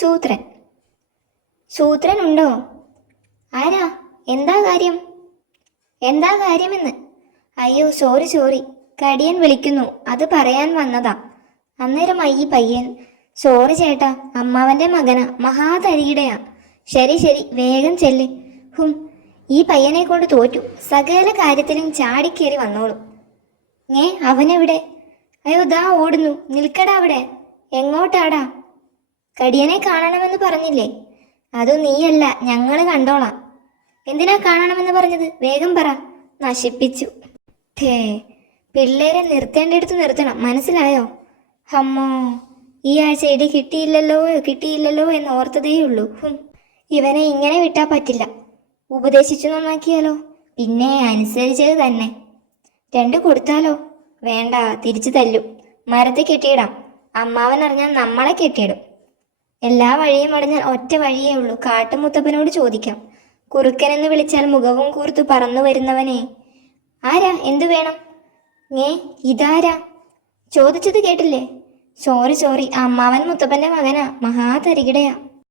സൂത്രൻ. സൂത്രൻ ഉണ്ടോ? ആരാ? എന്താ കാര്യം? എന്താ കാര്യമെന്ന്? അയ്യോ സോറി സോറി, കടിയൻ വിളിക്കുന്നു, അത് പറയാൻ വന്നതാ. അന്നേരമായി പയ്യൻ, സോറി ചേട്ടാ, അമ്മാവന്റെ മകനാ, മഹാതരികിടയാ. ശരി ശരി, വേഗം ചെല്ല്. ഹും, ഈ പയ്യനെ കൊണ്ട് തോറ്റു. സകല കാര്യത്തിലും ചാടിക്കേറി വന്നോളും. അവനെവിടെ? അയ്യോ ദാ ഓടുന്നു. നിൽക്കടാ അവിടെ. എങ്ങോട്ടാടാ? കടിയനെ കാണണമെന്ന് പറഞ്ഞില്ലേ? അതു നീയല്ല, ഞങ്ങള് കണ്ടോളാം. എന്തിനാ കാണണമെന്ന് പറഞ്ഞത്? വേഗം പറ. നശിപ്പിച്ചു. ഥേ, പിള്ളേരെ നിർത്തേണ്ടിടത്ത് നിർത്തണം, മനസ്സിലായോ? അമ്മോ, ഈ ആഴ്ച ഇടി കിട്ടിയില്ലല്ലോ എന്ന് ഓർത്തതേയുള്ളൂ. ഇവനെ ഇങ്ങനെ വിട്ടാ പറ്റില്ല. ഉപദേശിച്ചു നന്നാക്കിയാലോ? പിന്നെ അനുസരിച്ചത് തന്നെ. 2 കൊടുത്താലോ? വേണ്ട, തിരിച്ചു തല്ലും. മരത്തിൽ കെട്ടിയിടാം. അമ്മാവൻ അറിഞ്ഞാൽ നമ്മളെ കെട്ടിയിടും. എല്ലാ വഴിയും അടഞ്ഞാൽ ഒറ്റ വഴിയേ ഉള്ളൂ. കാട്ടുമുത്തപ്പനോട് ചോദിക്കാം. കുറുക്കനെന്ന് വിളിച്ചാൽ മുഖവും കൂർത്തു പറന്നു വരുന്നവനെ. ആരാ? എന്തു വേണം? ഇതാരാ? ചോദിച്ചത് കേട്ടില്ലേ? സോറി സോറി, അമ്മാവൻ മുത്തപ്പന്റെ മകനാ, മഹാതരികിടയാ.